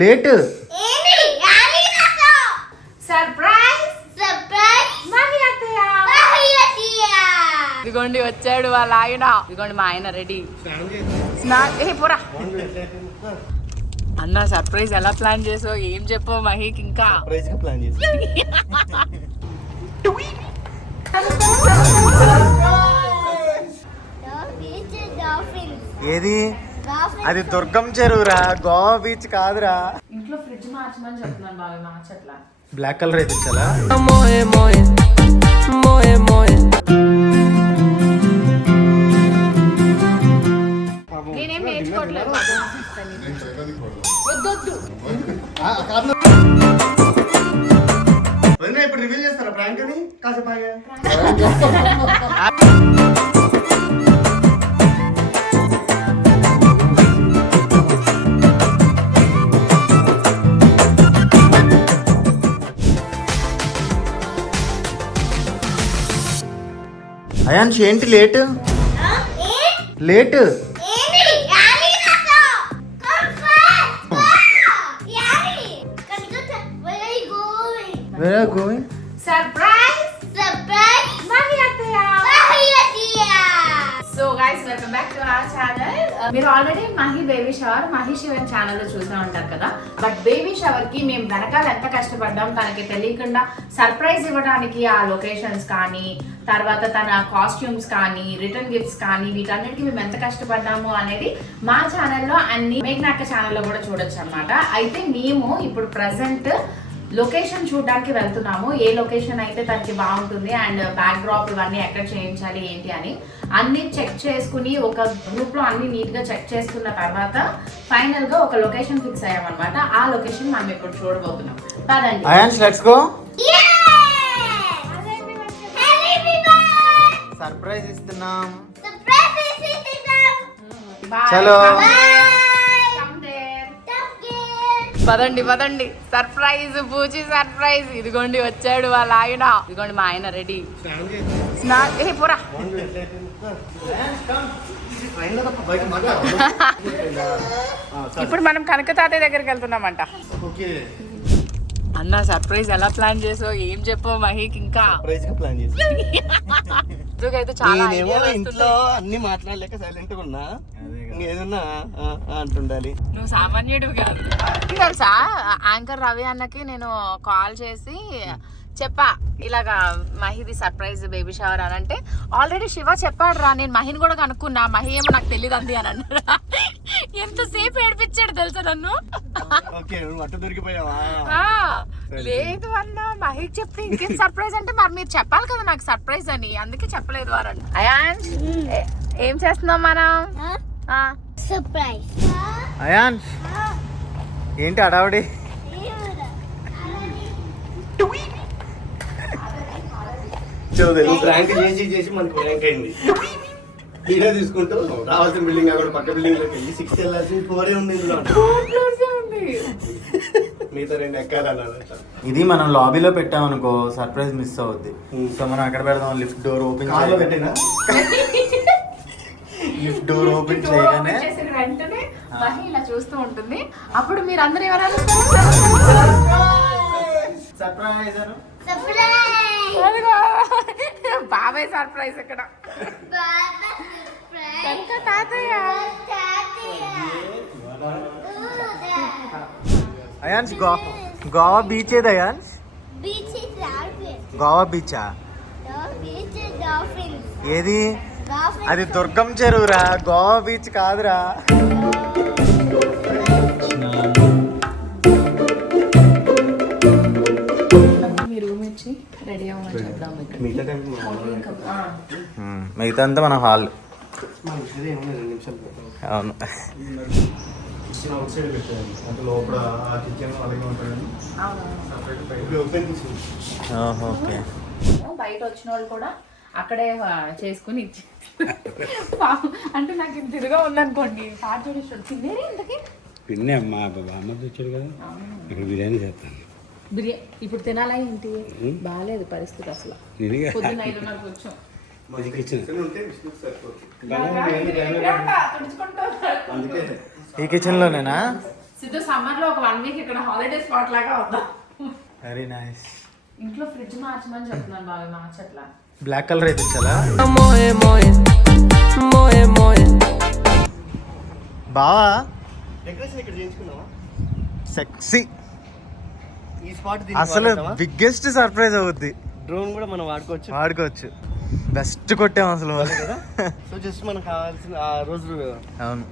Late ఇదిగోండి వచ్చాడు వాళ్ళ ఆయన. ఇదిగోండి మా ఆయన రెడీ. పోరా అన్న, సర్ప్రైజ్ ఎలా ప్లాన్ చేసావు? ఏం చెప్పావు మహీకి? ఇంకా ప్లాన్ చేసి ఏది? అది దుర్గం చెరువురా, గోవా బీచ్ కాదురా. ఇంట్లో ఫ్రిడ్జ్ మార్చమని చెప్తున్నాను బాగా, మార్చట్లా. బ్లాక్ కలర్ అయితే చాలా నేనేం నేర్చుకోవట్లేదు. ఇప్పుడు రివీల్ చేస్తారా ప్రాంక్ అని? కాసేపు అయాన్ష్ ఏంటి late? Late Where are you going? Surprise! Mahi Attaya! So guys, welcome back to our channel. మీరు already Mahi baby shower Mahi Shivan ఛానల్లో చూసే ఉంటారు కదా. బట్ బేబీ షవర్ కి మేము వెనకాల ఎంత కష్టపడ్డాం తనకి తెలియకుండా సర్ప్రైజ్ ఇవ్వడానికి. ఆ లొకేషన్స్ కానీ, తర్వాత తన కాస్ట్యూమ్స్ కానీ, రిటర్న్ గిఫ్ట్స్ కానీ, వీటన్నిటికీ మేము ఎంత కష్టపడ్డాము అనేది మా ఛానల్లో అన్ని మేఘ్నాక్క ఛానల్లో కూడా చూడొచ్చు అనమాట. అయితే మేము ఇప్పుడు ప్రెసెంట్ లొకేషన్ చూడడానికి వెళ్తున్నాము. ఏ లొకేషన్ అయితే తనకి బాగుంటుంది అండ్ బ్యాక్ డ్రాప్ ఇవన్నీ ఎక్కడ చేయించాలి ఏంటి అని అన్ని చెక్ చేసుకుని ఒక గ్రూప్ లో అన్ని నీట్ గా చెక్ చేసుకున్న తర్వాత ఫైనల్ గా ఒక లొకేషన్ ఫిక్స్ అయ్యామన్నమాట. ఆ లొకేషన్ మనం ఇప్పుడు చూడబోతున్నాం. పదండి. Ayansh let's go. సర్ప్రైజ్ ఇస్తున్నాం. చలో పదండి పదండి. సర్ప్రైజ్ పూచి సర్ప్రైజ్. ఇదిగోండి వచ్చాడు వాళ్ళ ఆయన. ఇదిగోండి మా ఆయన రెడీ. పోరా ఇప్పుడు మనం కనక తాతయ్య దగ్గరికి వెళ్తున్నామంట. అన్న, సర్ప్రైజ్ ఎలా ప్లాన్ చేసావు? ఏం చెప్పావు మహీకి? ఇంకా ప్లాన్ చేసి చాలా ఇంట్లో అన్ని మాట్లాడలేక సైలెంట్ గా ఉన్నా. ఏదన్నా అంటుండాలి. నువ్వు సామాన్యుడు కాదు. తెలుసా, యాంకర్ రవి అన్నకి నేను కాల్ చేసి చెప్పా ఇలాగా మహిది సర్ప్రైజ్ బేబీ షవర్ అని. అంటే ఆల్రెడీ శివ చెప్పాడు రా, నేను మహిని కూడా కనుక్కున్నా. మహి ఏమో నాకు తెలియదు అంది అని అన్నాడు. ఎంతసేపు ఏడిపించాడు తెలుసా నన్ను. లేదు అన్న, మహికి చెప్తే ఇంకేం సర్ప్రైజ్ అంటే మరి మీరు చెప్పాలి కదా నాకు సర్ప్రైజ్ అని. అందుకే చెప్పలేదు వారని. అయాన్ష్ ఏం చేస్తున్నాం మనం? సర్ప్రైజ్. అయాన్ష్ ఏంటి అడావుడి? ప్రాంక్ చేసి మనకి ప్రాంక్ అయింది. వీడియో తీసుకుంటూ రావాల్సిన బిల్డింగ్ అక్కడ పక్క బిల్డింగ్ లోకి వెళ్ళి 6 వెళ్ళాల్సింది 4 ఉంది. మిగతా 2 ఎక్కాలన్నారు. ఇది మనం లాబీలో పెట్టామనుకో సర్ప్రైజ్ మిస్ అవుద్ది. సో మనం అక్కడ పెడదాం. లిఫ్ట్ డోర్ ఓపెన్ పెట్టినా లిఫ్ట్ డోర్ ఓపెన్ చేయగానే వెంటనే మహి ఇలా చూస్తూ ఉంటుంది. అప్పుడు మీరు అందరూ ఎవరైనా సర్ప్రైజ్ బాబాయ్ సర్ప్రైజ్ ఇక్కడ. తాతయ్య అయాన్ష్ గోవా బీచ్ ఏది అయాన్ష్? గోవా బీచా? ఏది? అది దుర్గం చెరువురా, గోవా బీచ్ కాదురా. మిగతా అంతా మన హాల్. అవును. ఓకే. బయట వచ్చిన వాళ్ళు కూడా అక్కడే చేసుకుని అంటే నాకు ఇంత ఇదిగా ఉందనుకోండి. పాట చూడేసాడు తినేరే ఇంతకి పిన్నే అమ్మా అమ్మ తెచ్చాడు కదా, ఇక్కడ బిర్యానీ చేస్తాను. బిర్యానీ ఇప్పుడు తినాలా ఏంటి? బాగాలేదు పరిస్థితి అసలు. పొద్దున్న 5:30 వచ్చాం. ఇది కిచెన్ ఉంటే విష్ణు సరిపోతుంది. అందుకే ఈ కిచెన్ లోనేనా? సిద్ధు సమ్మర్ లో ఒక 1 వీక్ ఇక్కడ హాలిడే స్పాట్ లాగా వద్దాం. Very nice. ఇంట్లో ఫ్రిడ్జ్ మార్చమని చెప్తున్నాను బాగా, మార్చట్లా. బ్లాక్ కలర్ అయితే చాలా బావా. డెకరేషన్ ఇక్కడ చేయించుకున్నావా? సెక్సీ. ఈ స్పాట్ అసలు బిగ్గెస్ట్ సర్ప్రైజ్ అవుద్ది. డ్రోన్ కూడా మనం వాడుకోవచ్చు. బెస్ట్ కొట్టాం అసలు కదా. సో జస్ట్ మనకు కావాల్సిన ఆ రోజు అవును.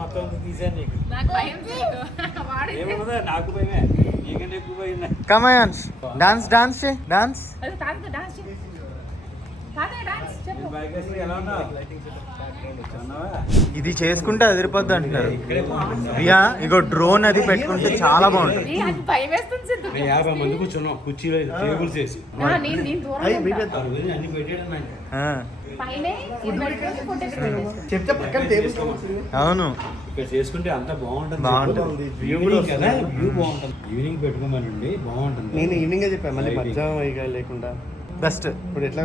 మొత్తం తీసాను నీకు. నాకు భయం లేదు. ఏమన్నా నాకు భయమే, నీకంటే ఎక్కువ భయం. కమాయాన్స్ డాన్స్ డాన్స్ డాన్స్. అది తాతయ్య డాన్స్ చేయి. తాతయ్య డాన్స్ చెప్పు. ఎలా ఉన్నావు? ఇది చేసుకుంటే అదిరిపోద్ది అంటున్నారు. రియా ఇగో డ్రోన్ అది పెట్టుకుంటే చాలా బాగుంటుంది. ఏ, అది భయం వేస్తుంది సిద్ధు. 50 మంది కూర్చున్నాం, కుర్చీలో టేబుల్స్ వేసి నేను దూరం ఉంటా. అన్ని పెట్టాడు. ఆ, పైనే ఇది పెట్టుకొని ఫోటో పెట్టేసి. చెప్తే పక్కన టేబుల్ అవును ఇక్కడ చేసుకుంటే అంతా బాగుంటుంది. బాగుంటుంది. వ్యూ కదా, వ్యూ బాగుంటుంది. ఈవినింగ్ పెట్టుకోమనండి, బాగుంటుంది. నేను ఈవినింగ్ చెప్పాను, మళ్ళీ మధ్యాహ్నం ఇక లేకుండా బెస్ట్. ఇప్పుడు ఎట్లా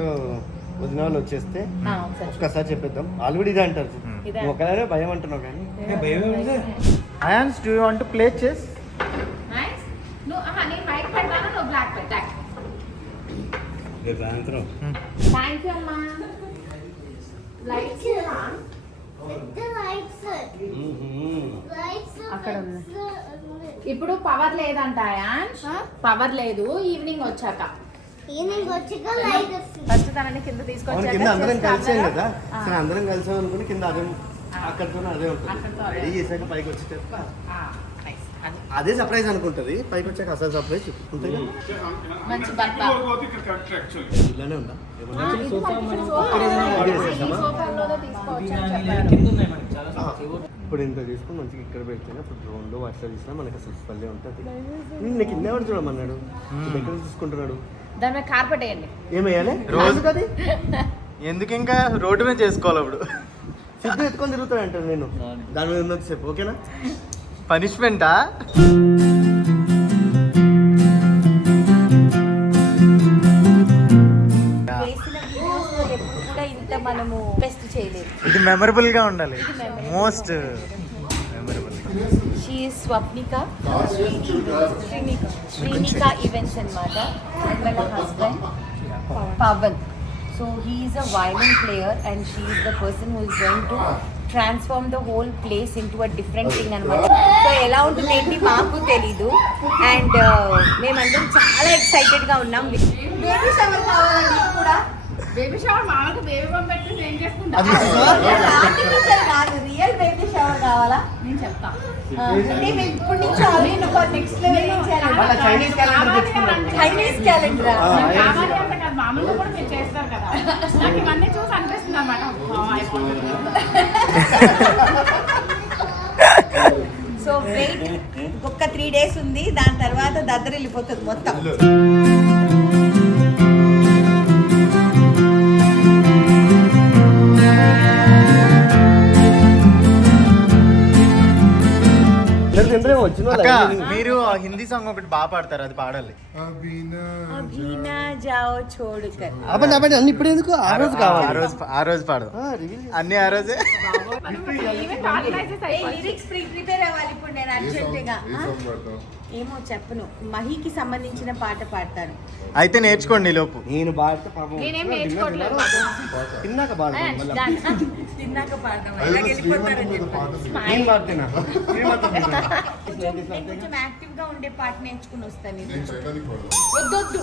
వదిన వాళ్ళు వచ్చేస్తే ఒకసారి ఒక్కసారి చెప్పేద్దాం. ఆల్రెడీ ఇదే అంటారు. ఇదే. నువ్వు ఒకదానే భయం అంటున్నావు కానీ భయమే ఉంది. Ions do you want to play chess? Nice. నేను వైట్ పెడతాను, నువ్వు బ్లాక్ పెట్టా. రేపు సాయంత్రం థ్యాంక్ యూ అమ్మా. Lights The lights. Lights. అక్కడ ఉన్నాయి. ఇప్పుడు పవర్ లేదంట యాన్స్. పవర్ లేదు ఈవినింగ్ వచ్చాక. ఈవినింగ్ వచ్చాక లైట్ వస్తుంది. ఫస్ట్ తనని కింద అవును, తీసుకొచ్చాక కింద అందరం చేస్తే కలిసాం అందరూ- కదా. ఆ, సరే అందరం కలిసాం అనుకుని కింద అదే అక్కడితో అదే అక్కడితో ఉంటుంది. అదే. రెడీ చేశాక పైకి వచ్చేటప్పుడు ఆ, nice. అది అదే సర్ప్రైజ్ అనుకుంటది. పైకి వచ్చాక అసలు సర్ప్రైజ్ ఉంటుంది. మంచి బట్ట. ఇలానే ఉందా? ఇది మనకి సోఫా ఉంది. ఈ సోఫాలోనే తీసుకోవచ్చు అని చెప్పారు. ఇప్పుడు ఇంత తీసుకుని మంచిగా ఇక్కడ పెడితేనే అప్పుడు డ్రోన్లో వాట్సాప్ తీసినా మనకి అసలు పల్లె ఉంటుంది. నేను కింద ఎవరు చూడమన్నాడు, దగ్గర చూసుకుంటున్నాడు. దాని మీద కార్పెట్ వేయండి. ఏమేయాలి రోజు కది ఎందుకు ఇంకా రోడ్డు మీద చేసుకోవాలి అప్పుడు. సిద్ధు ఎత్తుకొని తిరుగుతాడు అంటాడు. నేను దాని మీద ఉన్నది చెప్పు, ఓకేనా? పనిష్మెంటా? చేసిన వీడియోస్ లో ఎప్పుడు కూడా ఇంత మనము బెస్ట్ చేయలేదు. ఇది మెమరబుల్ గా ఉండాలి. Most memorable. She is Swapnika Srinika events అన్నమాట. అండ్ వాళ్ళ husband Pavan. So he is a violin player and she is the person who is going to transform the whole place into a different thing అనమాట. సో ఎలా ఉంటుంది ఏంటి మాకు తెలీదు. And మేమందరం చాలా ఎక్సైటెడ్గా ఉన్నాం. బేబీ షవర్ కావాలండి కూడా. బేబీ షవర్ మామూలుగా బేబీ బొమ్మ పెట్టి ఏం చేసుకుంటా? ఆర్టిఫిషియల్ కాదు, రియల్ బేబీ షవర్ కావాలా? నేను చెప్తా. అంటే మేము ఇప్పుడు నుంచి ఆల్రెడీ నెక్స్ట్ లెవెల్ వాళ్ళ చైనీస్ క్యాలెండర్ తెచ్చుకున్నాం. Chinese calendar. కావాలి అంటే కాదు, మామూలుగా కూడా మీరు చేస్తారు కదా. నాకు ఇవన్నీ చూసి అనిపిస్తుంది అన్నమాట. సో వెయిట్, ఇంకొక 3 days ఉంది. దాని తర్వాత దద్దరు వెళ్ళిపోతుంది మొత్తం. వచ్చిన అక్క మీరు ఆ హిందీ సాంగ్ ఒకటి బాగా పాడతారు, అది పాడాలి. అభినా జాओ छोड़कर. అబ్బండి అబ్బండి అన్ని ఇప్పుడు ఎందుకు? ఆ రోజు కావాలి. ఆ రోజు పాడదాం. అన్ని ఆ రోజే. లిరిక్స్ ప్రిపేర్ అవ్వాలి ఇప్పుడు నేను అర్జెంటుగా. ఏమో చెప్పను. మహికి సంబంధించిన పాట పాడతాను. అయితే నేర్చుకోండి ఈ లోపు. నేను బాడితే పాపం నేనేం నేర్చుకోవట్లేదు. తిన్నాక బాడతాను. తిన్నాక పాడదాం. ఇలా వెళ్ళిపోతారని చెప్పి నేను బాడుతున్నా. నేను కొంచెం యాక్టివ్ గా ఉండే పాట నేర్చుకుని వస్తాను. వద్దొద్దు,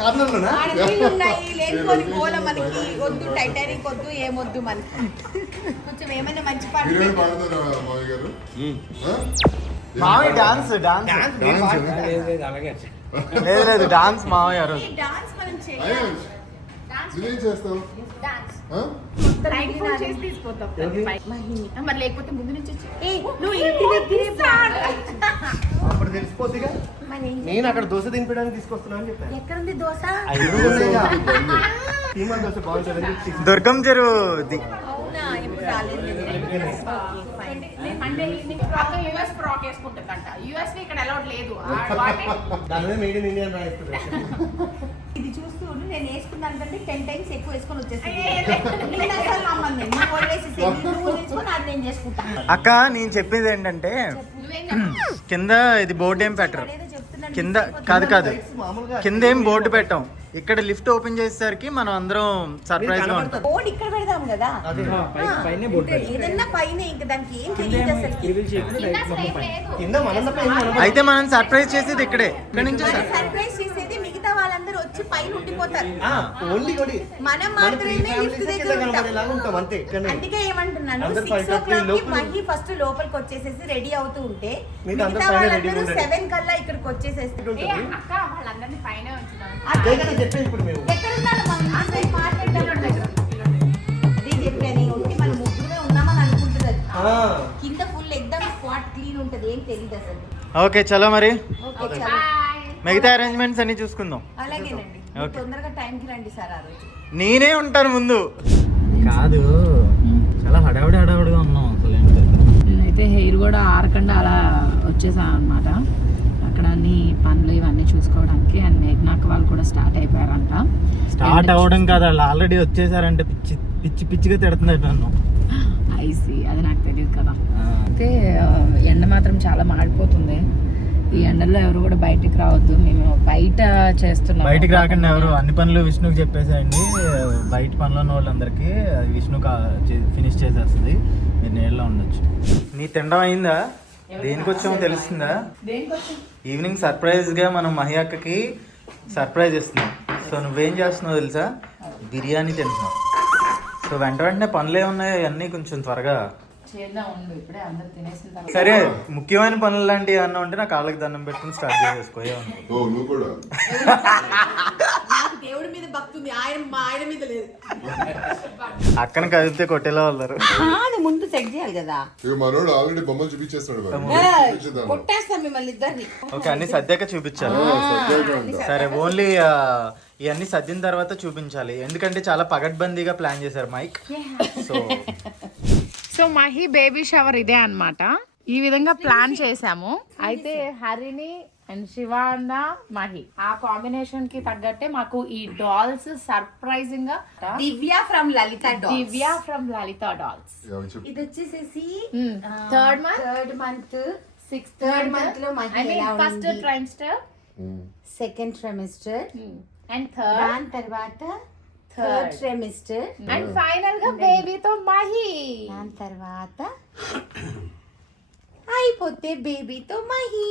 కార్నర్లోనా? ఆడ నీళ్ళు ఉన్నాయి, లేనిపోని గోల మనకి వద్దు. టైటానిక్ వద్దు, ఏమొద్దు మనకి. కొంచెం ఏమైనా మంచి పాట మామయ్య డాన్స్ డాన్స్ అలాగే లేదు లేదు డాన్స్ మామయ్య ఆ రోజు. డాన్స్ మనం చేయాలి. లైట్ ఫోన్ చేసి తీసుకుపోతాం. మహిని మరి లేకపోతే ముందు నుంచి వచ్చి నువ్వు ఇంటి దగ్గరే అప్పుడు తెలిసిపోద్దిగా. నేను అక్కడ దోశ తినిపించడానికి తీసుకొస్తున్నా అని చెప్పాను. ఎక్కడుంది దోశ? కీమా దోశ బాగుంటుంది. దుర్గం చెరువు ది. అవునా, ఎప్పుడు రాలేదు. మండే ఈవినింగ్ యూఎస్ ఫ్రాక్ వేసుకుంటుందంట. యూఎస్ ఇక్కడ అలౌడ్ లేదు. దాని మీద మేడ్ ఇన్ ఇండియా రాయిస్తుంది. ఇది చూస్తూ ఉండు, నేను వేసుకున్నాను కంటే 10 times ఎక్కువ వేసుకొని వచ్చేస్తాను. నేను అసలు నమ్మను, నేను వదిలేసేసి నువ్వు వేసుకొని అది నేను చేసుకుంటాను. అక్క నేను చెప్పేది ఏంటంటే కింద ఇది బోర్డు ఏం పెట్టరు, కింద కాదు కింద ఏం బోర్డు పెట్టాం. ఇక్కడ లిఫ్ట్ ఓపెన్ చేసేసరికి మనం అందరం సర్ప్రైజ్ గా ఉంటాం. బోర్డు ఇక్కడ పెడదాం కదా, ఏదన్నా పైన ఇంకా దానికి ఏం తెలియదు అసలు. కింద మనం తప్ప ఏం కనపడదు. అయితే మనం సర్ప్రైజ్ చేసేది ఇక్కడే, ఇక్కడ నుంచి సర్ప్రైజ్ చేసేది మిగతా వాళ్ళందరూ వచ్చి పైన ఉండిపోతారు. ఓన్లీ కొడి మనం మాత్రమే లిఫ్ట్ దగ్గర ఉంటాం. కనపడేలాగా ఉంటాం అంతే. ఇక్కడనే అందుకే ఏమంటున్నాను, అందరూ 6 o'clock కి లోపల మహి ఫస్ట్ లోపలికి వచ్చేసేసి రెడీ అవుతూ ఉంటే మిగతా అందరూ మిగతా పైన వాళ్ళందరూ ready ఉండండి. 7 కల్లా ఇక్కడికి వచ్చేసేసి అక్క వాళ్ళందరినీ పైన ఉంచుదాం. అదే కదా చెప్పేది ఇప్పుడు మేము. ఎక్కడ ఉన్నారు మనం? అసలు మాట్లాడతాను అదే చెప్పాను, ఉంటే మనం ముగ్గురుమే ఉన్నామని అనుకుంటున్నారు. కింద ఫుల్ ఎగ్దమ్ స్పాట్ క్లీన్ ఉంటది, ఏం తెలియదు అసలు. ఓకే చలో మరి ఓకే చలో. మిగతా అరేంజ్మెంట్స్ అన్ని చూసుకుందాం. అలాగేనండి, మీరు తొందరగా టైంకి రండి సార్. ఆ రోజు నేనే ఉంటాను ముందు. కాదు చాలా హడావిడిగా ఉన్నాం అసలు. నేనైతే హెయిర్ కూడా ఆరకుండా అలా వచ్చేసాను అనమాట. అక్కడ అన్ని పనులు ఇవన్నీ చూసుకోవడానికి. అండ్ మేఘనాక్ వాళ్ళు కూడా స్టార్ట్ అయిపోయారంట. స్టార్ట్ అవ్వడం కాదు, వాళ్ళు ఆల్రెడీ వచ్చేసారంటే పిచ్చిగా తిడుతున్నారు నన్ను. ఐసీ, అది నాకు తెలియదు కదా. అయితే ఎండ మాత్రం చాలా మాడిపోతుంది. ఈ ఎండల్లో ఎవరు కూడా బయటికి రావద్దు. మేము బయట చేస్తున్నాం. బయటికి రాకుండా ఎవరు, అన్ని పనులు విష్ణుకి చెప్పేసేయండి. బయట పనులు ఉన్న వాళ్ళందరికీ విష్ణు ఫినిష్ చేసేస్తుంది. మీరు నీళ్ళలో ఉండొచ్చు. నీ తినడం అయిందా? దేనికి వచ్చామో తెలుస్తుందా? ఈవినింగ్ సర్ప్రైజ్ గా మనం మహి అక్కకి సర్ప్రైజ్ ఇస్తున్నాం. సో నువ్వేం చేస్తున్నావు తెలుసా? బిర్యానీ తింటున్నావు. సో వెంటనే పనులు ఏమున్నాయో అవన్నీ కొంచెం త్వరగా చేద్దాం ఉండు. ఇప్పుడే అందరు తినేసిన తర్వాత సరే. ముఖ్యమైన పనులు లాంటివి ఏమన్నా ఉంటే నా కాళ్ళకి దండం పెట్టుకుని స్టార్ట్ చేసేసుకో. నాకు దేవుడి మీద భక్తి ఉంది, ఆయన మీద లేదు. అక్కన కదిలితే కొట్టేలా ఉన్నారు. అది ముందు చెక్ చేయాలి కదా. మనోడు ఆల్రెడీ బొమ్మలు చూపించేస్తాడు. కొట్టేస్తాం మిమ్మల్ని ఇద్దరిని. ఓకే, అన్ని సర్దాక చూపించాలి. సరే, ఓన్లీ ఇవన్నీ సర్దిన తర్వాత చూపించాలి. ఎందుకంటే చాలా పగడ్బందీగా ప్లాన్ చేశారు మైక్. సో మహి బేబీ షవర్ ఇదే అన్నమాట. ఈ విధంగా ప్లాన్ చేసాము. అయితే హరిని అండ్ శివాన్న మహి ఆ కాంబినేషన్ కి తగ్గట్టే మాకు ఈ డాల్స్ సర్ప్రైజింగ్ గా దివ్య ఫ్రమ్ లలిత డాల్స్. ఇది వచ్చేసేసి థర్డ్ మంత్ థర్డ్ మంత్ లో first trimester, second trimester, and third, దాని తర్వాత థర్డ్ ట్రైమిస్టర్, అండ్ ఫైనల్ గా బేబీతో మహి. దాని తర్వాత అయిపోతే బేబీతో మహి.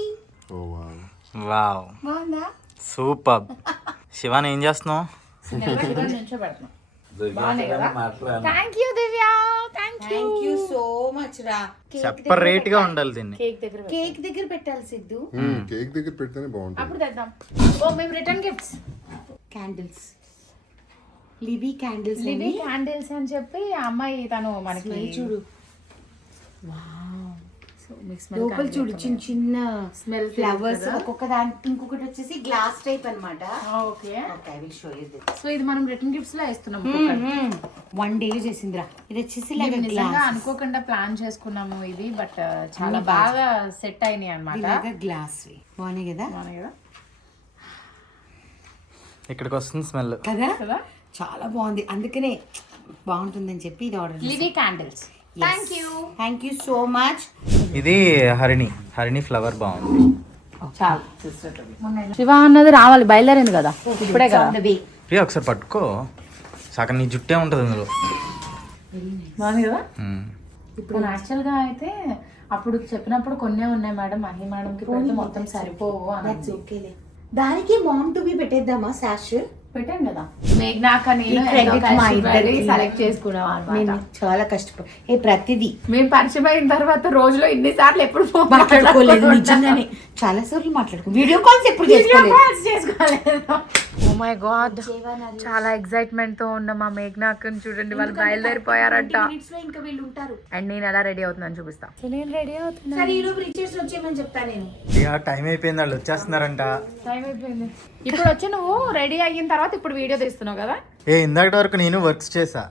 వావ్, బాగుందా? సూపర్. శివాన్ ఏం చేస్తున్నావు? Thank you Divya, thank you so much రా. సెపరేట్ గా ఉండాలి దీన్ని. కేక్ దగ్గర పెట్టాలి సిద్ధు. కేక్ దగ్గర పెడితేనే బాగుంటుంది. అప్పుడు తెద్దాం. ఓ మేము return gifts, candles, levy candles అని చెప్పి ఆ అమ్మాయి తను మనకి చూడు. లోపల చూడు, చిన్న చిన్న స్మెల్ ఫ్లవర్స్. ఒక్కొక్క దాని ఇంకొకటి వచ్చేసి గ్లాస్ టైప్ అన్నమాట. Okay, I will show you this. So ఇది మనం రిటర్న్ గిఫ్ట్స్ లో ఇస్తున్నాం. 1 day చేసిందిరా. ఇది వచ్చేసి నిజంగా అనుకోకుండా ప్లాన్ చేసుకున్నాము ఇది, బట్ చాలా బాగా సెట్ అయినాయి అన్నమాట. గ్లాస్ బాగున్నాయి కదా. ఇక్కడికి వస్తుంది స్మెల్ కదా, చాలా బాగుంది. అందుకనే బాగుంటుందని చెప్పి ఇది order. Levy candles. Thank you so much. ఇది హరిణి ఫ్లవర్ బాగుంది. శివ అన్నది రావాలి, బయలుదేరింది కదా ఇప్పుడే కదా. ప్రియా ఒకసారి పట్టుకో, సగం నీ జుట్టే ఉంటుంది అందులో. బాగుంది కదా. ఇప్పుడు యాక్చువల్ గా అయితే అప్పుడు చెప్పినప్పుడు కొన్నే ఉన్నాయి మేడం, మహి మేడం కి పెడితే మొత్తం సరిపోవు అని. దానికి మామ్ టు బి పెట్టేద్దామా సాష్? పెట్టాం కదా. మేఘనాక నేను సెలెక్ట్ చేసుకున్నాం అన్నమాట. చాలా కష్టపడి ప్రతిదీ మేము పరిచయం అయిన తర్వాత రోజులో ఇన్ని సార్లు ఎప్పుడు మాట్లాడుకోలేదు. నిజంగానే చాలా సార్లు మాట్లాడుకో. వీడియో కాల్స్ ఎప్పుడు చేసుకోలేదు. ఓ మై గాడ్, చాలా ఎక్సైట్మెంట్ తో ఉన్న మా మేఘనాక్ చూడండి, వాళ్ళు బయలుదేరిపోయారంట. ఇంకా వీళ్ళు ఉంటారు. అండ్ నేను ఎలా రెడీ అవుతున్నాను చూపిస్తా. నేను రెడీ అవుతున్నా. సరే, ఈరోజు రిచర్స్ వచ్చేయమని చెప్తాను నేను. టైం అయిపోయింది, వాళ్ళు వచ్చేస్తున్నారంట. టైం అయిపోయింది. ఇప్పుడు వచ్చి నువ్వు రెడీ అయిన తర్వాత ఇప్పుడు వీడియో తీస్తున్నావు కదా. ఇందాక వరకు నేను వర్క్స్ చేసా.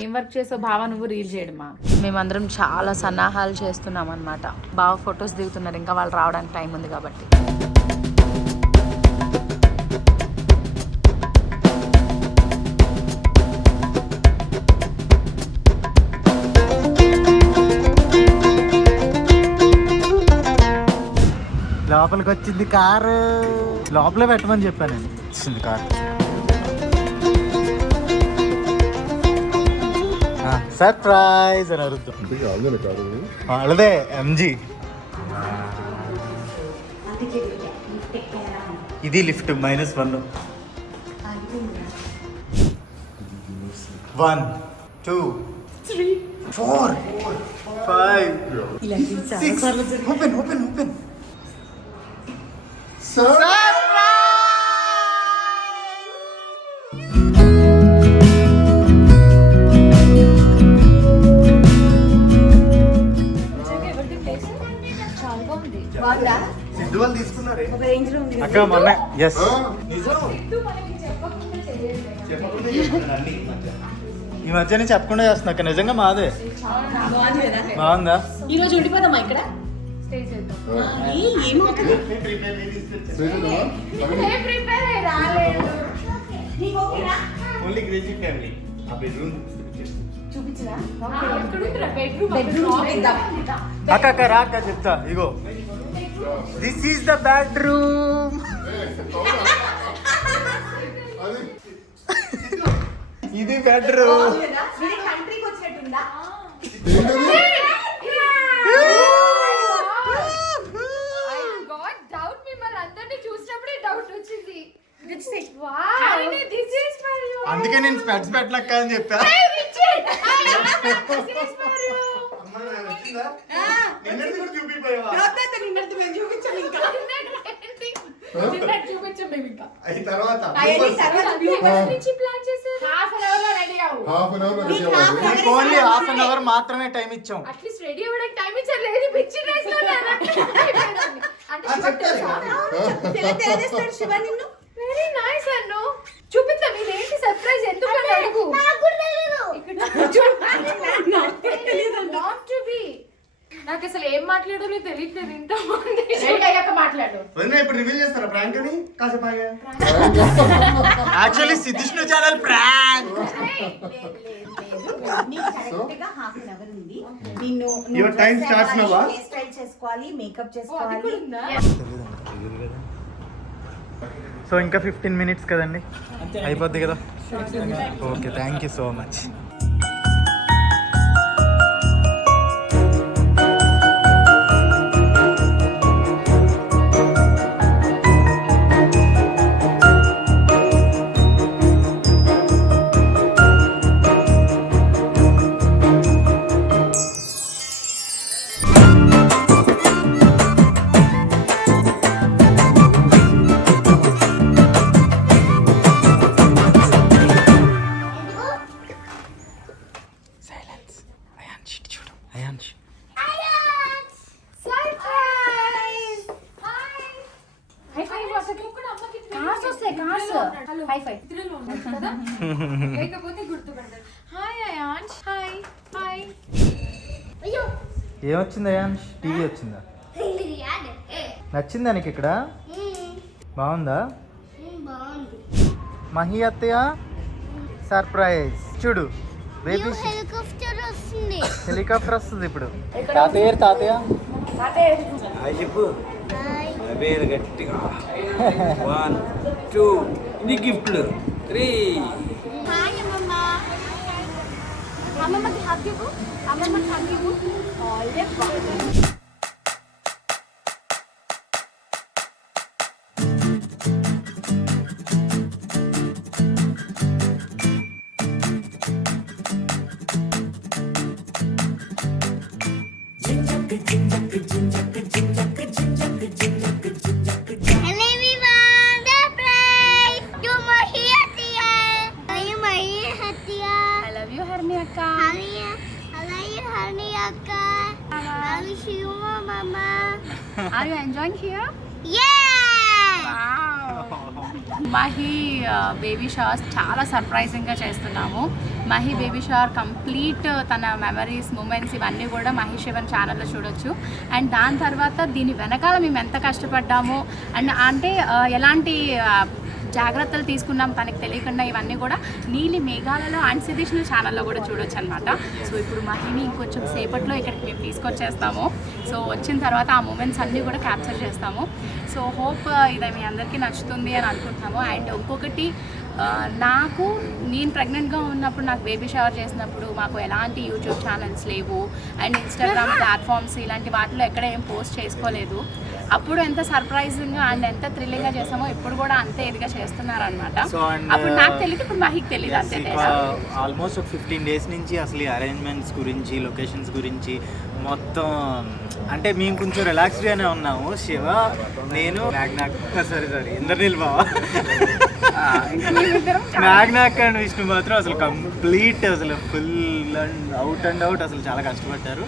ఏం వర్క్ చేసావు బావా నువ్వు రీల్ చేయడమా? మేమందరం చాలా సన్నాహాలు చేస్తున్నాం అనమాట. బావ ఫొటోస్ దిగుతున్నారు, ఇంకా వాళ్ళు రావడానికి టైం ఉంది కాబట్టి. లోపలికి వచ్చింది కారు. లోపలే పెట్టమని చెప్పాను నేను. వచ్చింది కారు. సర్ప్రైజ్ అని అరుద్దాం. వాళ్ళదే ఎంజీ. ఇది lift -1. 1 2 3 4 5 6 open open open. Siddhu వాళ్ళు తీసుకున్నారే అక్క మొన్న. ఎస్ ఈ మధ్యనే చెప్పకుండా చేస్తున్నా అక్క. నిజంగా మాదే. బాగుందా? ఈ రోజు ఉండిపోదామా ఇక్కడ? Only crazy family. ఆ బెడ్రూమ్ అక్క అక్క రా అక్క చెప్తా. ఇగో దిస్ ఈస్ ద బెడ్రూమ్. ఇది బెడ్రూమ్. అందుకే నేను స్పెట్స్ పెట్టలక్క అని చెప్పా. ఓన్లీ హాఫ్ అన్ అవర్ మాత్రమే టైం ఇచ్చాం. వెరీ నైస్ అన్ను. చూపిస్తా మీరేంటి సర్ప్రైజ్ ఎందుకు అడుగు. నాకు అసలు ఏం మాట్లాడాలో తెలియట్లేదు. ఇంతమంది అయ్యాక మాట్లాడు. ఇప్పుడు రివీల్ చేస్తారా ప్రాంక్ అని? కాసేపు actually Siddhishnu channel prank. Your time starts now. Hair style చేసుకోవాలి, మేకప్ చేసుకోవాలి. సో ఇంకా 15 minutes కదండి, అయిపోద్ది కదా. Okay, thank you so much. ఏమొచ్చింది అయాన్ష్? టీవీ వచ్చిందా? నచ్చిందా నీకు ఇక్కడ? బాగుందా? మహి అత్తయ్య సర్ప్రైజ్. చూడు బేబీ హెలికాప్టర్ వస్తుంది ఇప్పుడు. తాతయ్య తాతయ్య చెప్పు పేరు గట్టిగా. 1 2 ఇది గిఫ్ట్లు 3. అమ్మమ్మకి హగ్ ఇవ్వు. అమ్మమ్మకి హగ్ ఇవ్వు. Are you enjoying here? Yeah! Wow. Mahi baby showers చాలా సర్ప్రైజింగ్గా చేస్తున్నాము. మహి బేబీ షవర్ కంప్లీట్ తన మెమరీస్ మూమెంట్స్ ఇవన్నీ కూడా మహి శివన్ ఛానల్లో చూడొచ్చు. అండ్ దాని తర్వాత దీని వెనకాల మేము ఎంత కష్టపడ్డాము అండ్ అంటే ఎలాంటి జాగ్రత్తలు తీసుకున్నాం తనకి తెలియకుండా ఇవన్నీ కూడా నీలి మేఘాలలో అండ్ సిరీష్ణ ఛానల్లో కూడా చూడొచ్చు అనమాట. సో ఇప్పుడు మహిని ఇంకొంచెం సేపట్లో ఇక్కడికి మేము తీసుకొచ్చేస్తాము. సో వచ్చిన తర్వాత ఆ మూమెంట్స్ అన్నీ కూడా క్యాప్చర్ చేస్తాము. సో హోప్ ఇది మీ అందరికీ నచ్చుతుంది అని అనుకుంటున్నాము. అండ్ ఇంకొకటి నేను ప్రెగ్నెంట్గా ఉన్నప్పుడు నాకు బేబీ షవర్ చేసినప్పుడు మాకు ఎలాంటి యూట్యూబ్ ఛానల్స్ లేవు అండ్ ఇన్స్టాగ్రామ్ ప్లాట్ఫామ్స్ ఇలాంటి వాటిలో ఎక్కడ ఏం పోస్ట్ చేసుకోలేదు. అప్పుడు ఎంత సర్ప్రైజింగ్గా అండ్ ఎంత థ్రిల్లింగ్గా చేసామో ఇప్పుడు కూడా అంతే ఇదిగా చేస్తున్నారనమాట. అప్పుడు నాకు తెలియదు, ఇప్పుడు మాకు తెలియదు. అంతే ఆల్మోస్ట్ ఒక 15 days నుంచి అసలు ఈ అరేంజ్మెంట్స్ గురించి లొకేషన్స్ గురించి మొత్తం అంటే మేము కొంచెం రిలాక్స్డ్గానే ఉన్నాము. శివ నేను సారీ ఇంద్రనీల్ బావ మ్యాగ్నాక్ అండ్ విష్ణు మాత్రం అసలు కంప్లీట్ అసలు ఫుల్ అండ్ అవుట్ అసలు చాలా కష్టపడ్డారు.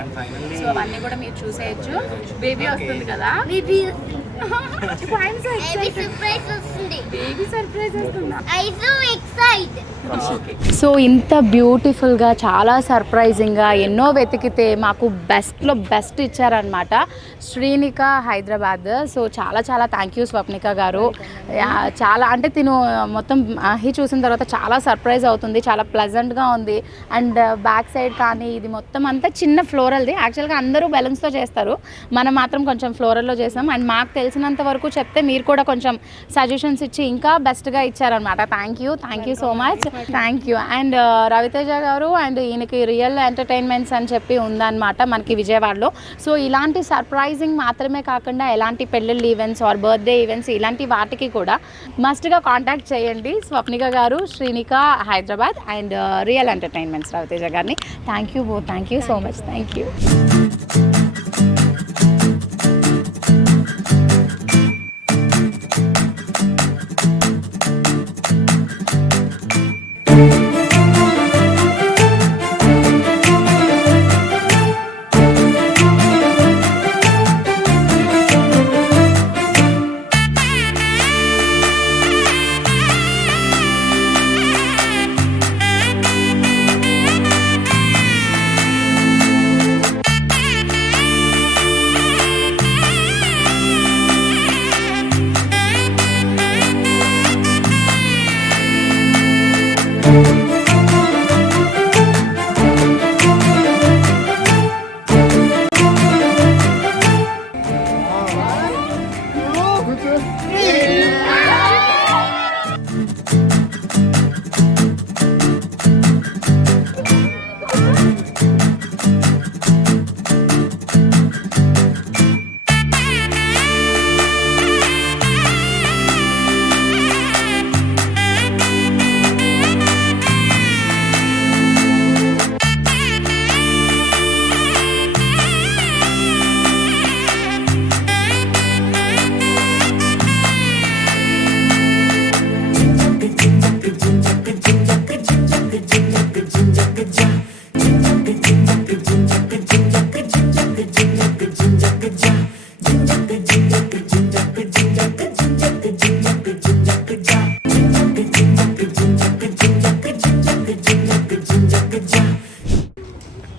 అండ్ ఫైనల్లీ సో అవన్నీ కూడా మీరు చూసేయచ్చు. బేబీ వస్తుంది కదా, బేబీ సర్ప్రైజ్ వస్తుందా? I so excited. సో ఇంత బ్యూటిఫుల్గా చాలా సర్ప్రైజింగ్గా ఎన్నో వెతికితే మాకు బెస్ట్లో బెస్ట్ ఇచ్చారనమాట శ్రీనిక హైదరాబాద్. సో చాలా చాలా థ్యాంక్ యూ స్వప్నిక గారు. చాలా అంటే తిను మొత్తం మహి చూసిన తర్వాత చాలా సర్ప్రైజ్ అవుతుంది, చాలా ప్లెజెంట్గా ఉంది. అండ్ బ్యాక్ సైడ్ కానీ ఇది మొత్తం అంతా చిన్న ఫ్లోరల్ది. యాక్చువల్గా అందరూ బెలూన్స్తో చేస్తారు, మనం మాత్రం కొంచెం ఫ్లోరల్లో చేసాం. అండ్ మాకు తెలిసినంత వరకు చెప్తే మీరు కూడా కొంచెం సజెషన్స్ ఇచ్చి ఇంకా బెస్ట్గా ఇచ్చారనమాట. Thank you so much. Thank you. And Raviteja garu and ఈయనకి రియల్ ఎంటర్టైన్మెంట్స్ అని చెప్పి ఉందన్నమాట మనకి విజయవాడలో. సో ఇలాంటి సర్ప్రైజింగ్ మాత్రమే కాకుండా ఎలాంటి పెళ్ళిళ్ళ ఈవెంట్స్ ఆర్ బర్త్డే ఈవెంట్స్ ఇలాంటి వాటికి కూడా మస్ట్గా కాంటాక్ట్ చేయండి స్వప్నిక గారు, Srinika Hyderabad and real entertainments Raviteja గారిని. Thank you so much. Thank you.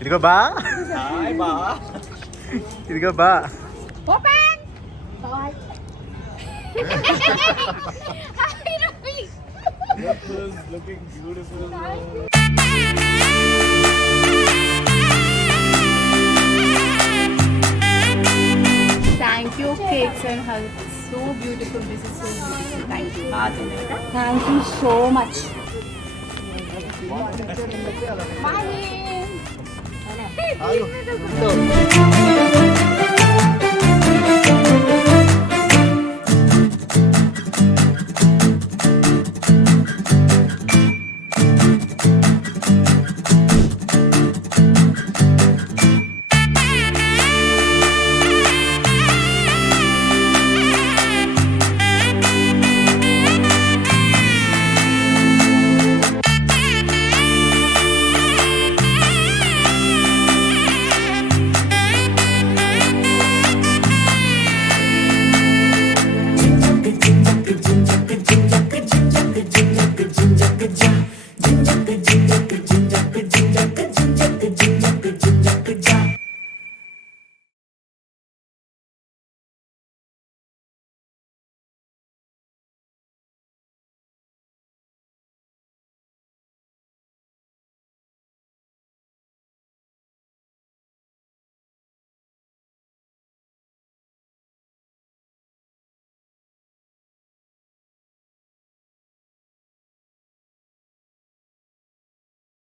ఇదిగో బా, ఇదిగో బా. Thank you, cakes and hugs. So beautiful. This is so beautiful. Thank you. Thank you so much. Bye.